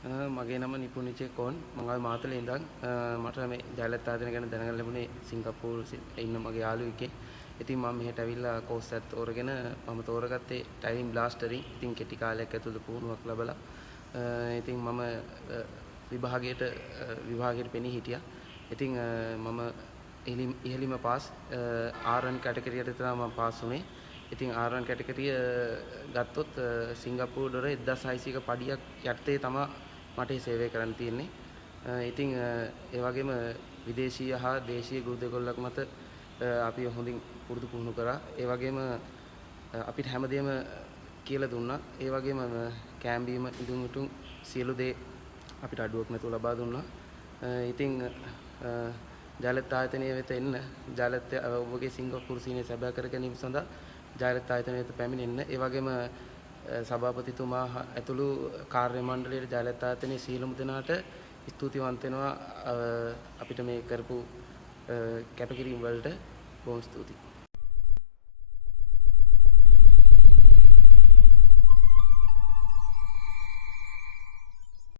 මගේ නම නිපුණිචේ කෝන් මම මාතලේ ඉඳන් මට මේ ජයලත් ආයතන ගැන දැනගන්න ලැබුණේ සිංගප්පූරු ඉන්න මගේ යාළුවෙක්ගේ. ඉතින් මම මෙහෙට ඇවිල්ලා කෝස් එකක් තෝරගෙන මම තෝරගත්තේ ටයිලින් බ්ලාස්ටරින්. ඉතින් කෙටි කාලයක් ඇතුළත පුහුණුවක් ලැබලා ඉතින් මම විභාගයට පෙනී හිටියා. ඉතින් මම ඉහළින්ම පාස් R1 කැටගරියට තමයි මම පාස් වුණේ. ඉතින් R1 කැටගරිය ගත්තොත් සිංගප්පූරු ඩොලර් 1600ක පඩියක් යටතේ තමයි මට සේවය කරන්න තියෙන්නේ. ඉතින් ඒ වගේම විදේශීය හා දේශීය ගුරු දෙකොල්ලක් මත අපි හොඳින් පුරුදු පුහුණු කරා. ඒ වගේම අපිට හැමදේම කියලා දුන්නා. ඒ වගේම කෑම බීම ඉදුම් ඉටුම් සියලු දේ අපිට අඩුවක් නැතුව ලබා දුන්නා. ඉතින් ජයලත් ආයතනයේ වෙත එන්න ජයලත් ඔබගේ සිංගප්පූරු සීනිය සැබෑ කර ගැනීම සඳහා ජයලත් ආයතනයේ වෙත පැමිණෙන්න. ඒ වගේම සභාපතිතුමා ඇතුළු කාර්ය මණ්ඩලයේ ජයලත් ආයතනයේ සියලුම දෙනාට ස්තුතිවන්ත වෙනවා අපිට මේ කරපු කැපකිරීම වලට බොහොම ස්තුතියි.